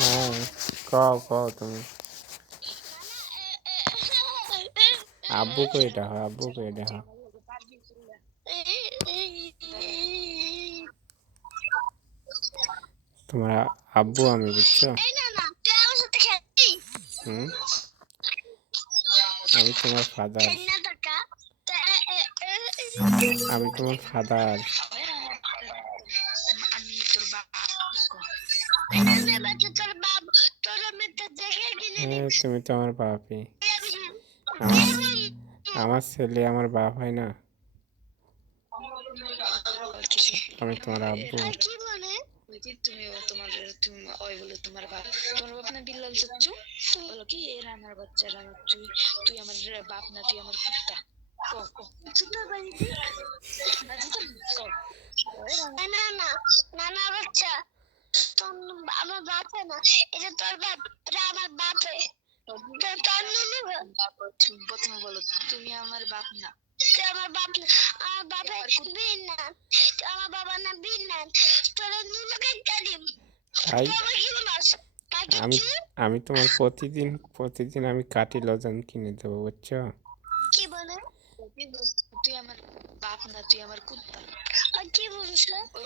হ্যাঁ, কও কও তুমি। আব্বু কই ডাহো, আব্বু কই ডাহো। তোমার আব্বু আমি, বুঝছো? হুম, আমি তোমার ফাদার। আমি তোমার ফাদার। আমি তোর বাবা। হ্যাঁ, তুমি তো আমার বাপই। আমার আমার ছেলে আমার বাপ হয় না। আমি তোমার আব্বু। তুমি তোমার তুমি ওই বলো তোমার বাপ না বিল্লাল চাচ্চু বলো কি এর আমার বাচ্চারা তুই তুই আমার বাপ না তুই আমার কুত্তা না না না না বাচ্চা আমার বাপে না এটা তোর বাপ এটা আমার বাপে প্রথমে বলো তুমি আমার বাপ না আমার বাপ না আমার বাপের বিন না আমার বাবা না বিন না তোরা নুনুকে কাদিম আই তুই কি বলছ আমি আমি তোমার প্রতিদিন আমি কাটি লজেন কিনে দেবো, বুঝছো? কি বলে তুই আমার বাপ না তুই আমার কুত্তা আর কি বলছ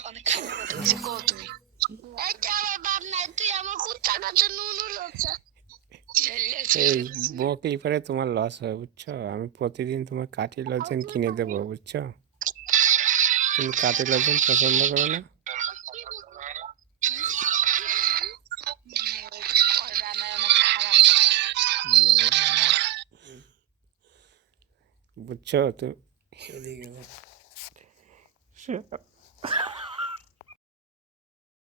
অনেক খারাপ কথা বলছে কও তুমি এটা আমার বাপ না তুই আমার কুত্তা না তো নুনু লজ্জা এই বকলি পরে তোমার লস হয়, বুঝছো? আমি প্রতিদিন তোমার কাটি লজেন কিনে দেবো, বুঝছো? তুমি কাটি লজেন পছন্দ করো না? বুঝছো তুমি? এদিকে